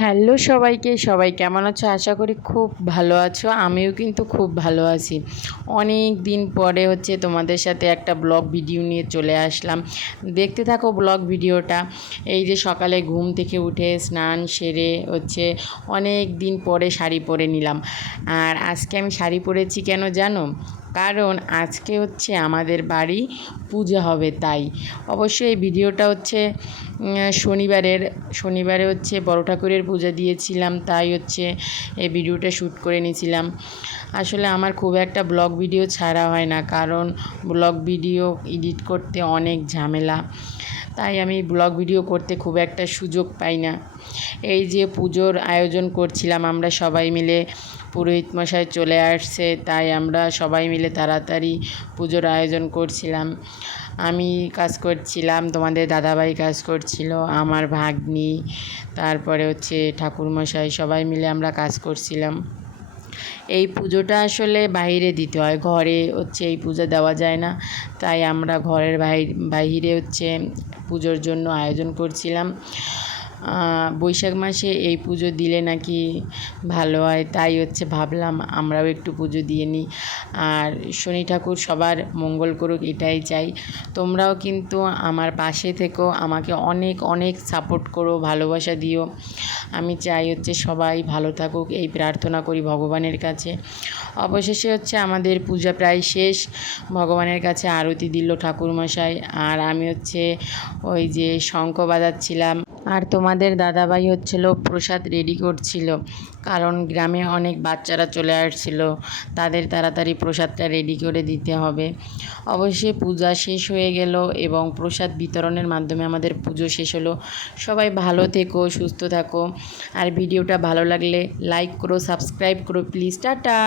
Hello সবাইকে, সবাই কেমন আছো? আশা করি খুব ভালো আছো। আমিও কিন্তু খুব ভালো আছি। অনেক দিন পরে হচ্ছে তোমাদের সাথে একটা ব্লগ ভিডিও নিয়ে চলে আসলাম। দেখতে থাকো ব্লগ ভিডিওটা। এই যে সকালে ঘুম থেকে উঠে স্নান সেরে হচ্ছে অনেক দিন পরে শাড়ি পরে নিলাম। আর আজকে আমি শাড়ি পরেছি কেন জানো? কারণ আজকে হচ্ছে আমাদের বাড়ি পূজা হবে তাই। অবশ্যই এই ভিডিওটা হচ্ছে শনিবারের, শনিবারে হচ্ছে বড় ঠাকুরের পূজা দিয়েছিলাম, তাই হচ্ছে এই ভিডিওটা শ্যুট করে নিয়েছিলাম। আসলে আমার খুব একটা ব্লগ ভিডিও ছাড়া হয় না, কারণ ব্লগ ভিডিও এডিট করতে অনেক ঝামেলা। তাই আমি ব্লগ ভিডিও করতে খুব একটা সুযোগ পাই না। এই যে পুজোর আয়োজন করছিলাম, আমরা সবাই মিলে পুরোহিত মশাই চলে আসছে, তাই আমরা সবাই মিলে তাড়াতাড়ি পুজোর আয়োজন করছিলাম। আমি কাজ করছিলাম, তোমাদের দাদাভাই কাজ করছিল, আমার ভাগ্নি, তারপরে হচ্ছে ঠাকুরমশাই, সবাই মিলে আমরা কাজ করছিলাম। এই পুজোটা আসলে বাইরে দিতে হয়। ঘরে হচ্ছে এই পুজো দেওয়া যায় না। তাই আমরা ঘরের বাইরে হচ্ছে পুজোর জন্য আয়োজন করছিলাম। বৈশাখ মাসে এই পুজো দিলে নাকি ভালো হয়? তাই হচ্ছে ভাবলাম আমরাও একটু পুজো দিয়ে নিই। আর শনি ঠাকুর সবার মঙ্গল করুক, এটাই চাই। তোমরাও কিন্তু আমার পাশে থেকো, আমাকে অনেক অনেক সাপোর্ট করো, ভালোবাসা দিও। আমি চাই হচ্ছে সবাই ভালো থাকুক, এই প্রার্থনা করি ভগবানের কাছে। অবশেষে হচ্ছে আমাদের পূজা প্রায় শেষ। ভগবানের কাছে আরতি দিল ঠাকুরমশাই। আর আমি হচ্ছে ওই যে শঙ্খ বাজাচ্ছিলাম। আর তোমাদের দাদাভাই হচ্ছিল প্রসাদ রেডি করছিল। কারণ গ্রামে অনেক বাচ্চারা চলে আসছিল। তাদের তাড়াতাড়ি প্রসাদটা রেডি করে দিতে হবে। অবশ্যই পূজা শেষ হয়ে গেল এবং প্রসাদ বিতরণের মাধ্যমে আমাদের পুজো শেষ হলো। সবাই ভালো থেকো, সুস্থ থাকো। আর ভিডিওটা ভালো লাগলে লাইক করো সাবস্ক্রাইব করো প্লিজ টাটা।